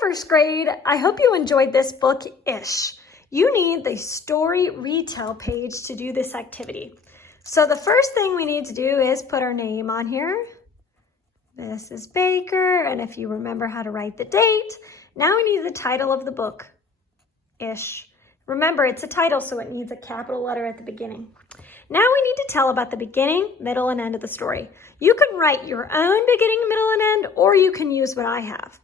first grade. I hope you enjoyed this book-ish. You need the story retell page to do this activity. So the first thing we need to do is put our name on here. Mrs. Baker, and if you remember how to write the date, now we need the title of the book-ish. Remember, it's a title, so it needs a capital letter at the beginning. Now we need to tell about the beginning, middle, and end of the story. You can write your own beginning, middle, and end, or you can use what I have.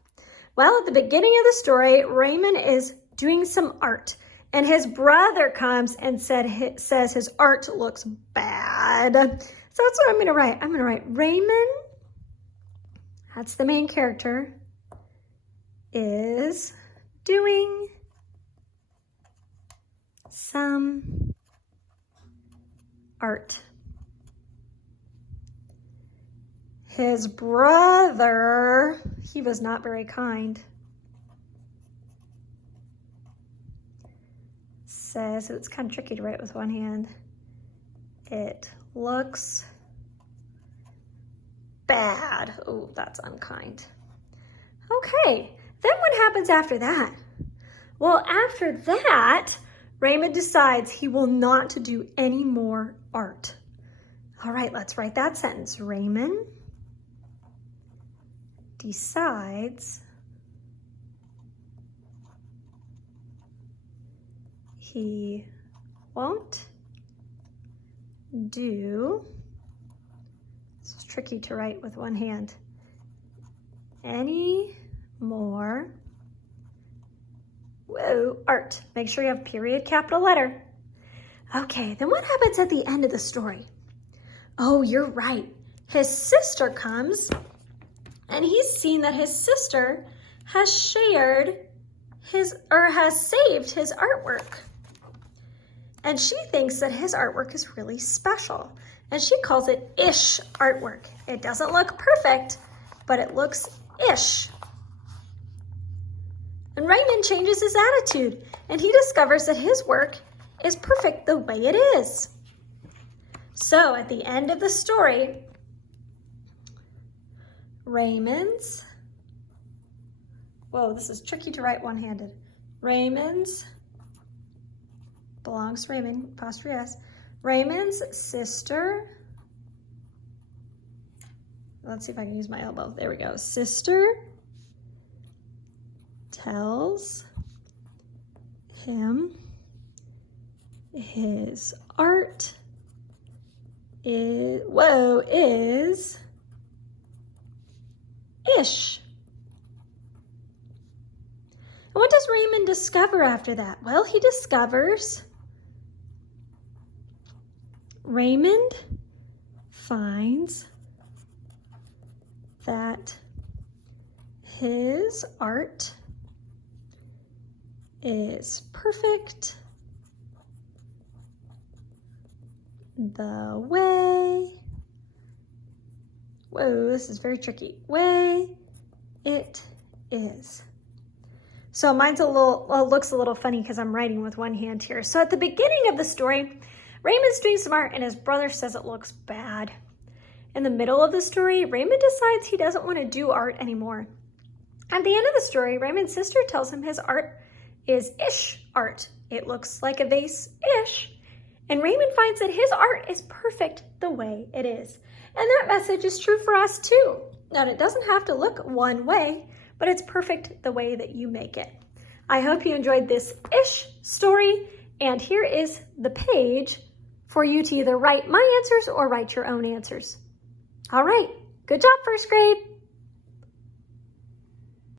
Well, at the beginning of the story, Raymond is doing some art, and his brother comes and says his art looks bad. So that's what I'm going to write. I'm going to write Raymond, that's the main character, is doing some art. His brother, he was not very kind. Says, it's kind of tricky to write with one hand. It looks bad. Oh, that's unkind. Okay, then what happens after that? Well, after that, Raymond decides he will not do any more art. All right, let's write that sentence. Raymond decides he won't do, this is tricky to write with one hand, any more art. Make sure you have period, capital letter. Okay, then what happens at the end of the story? Oh, you're right. His sister comes and he's seen that his sister has saved his artwork. And she thinks that his artwork is really special. And she calls it ish artwork. It doesn't look perfect, but it looks ish. And Raymond changes his attitude and he discovers that his work is perfect the way it is. So at the end of the story, Raymond's, whoa, this is tricky to write one-handed. Raymond's, belongs to Raymond, apostrophe S. Raymond's sister, let's see if I can use my elbow. There we go. Sister tells him his art is ish. And what does Raymond discover after that? Well, he discovers Raymond finds that his art is perfect the way, whoa, this is very tricky, way it is. So mine's looks a little funny because I'm writing with one hand here. So at the beginning of the story, Raymond's doing some art and his brother says it looks bad. In the middle of the story, Raymond decides he doesn't want to do art anymore. At the end of the story, Raymond's sister tells him his art is ish art. It looks like a vase-ish. And Raymond finds that his art is perfect the way it is. And that message is true for us too. Now, it doesn't have to look one way, but it's perfect the way that you make it. I hope you enjoyed this ish story. And here is the page for you to either write my answers or write your own answers. All right, good job, first grade.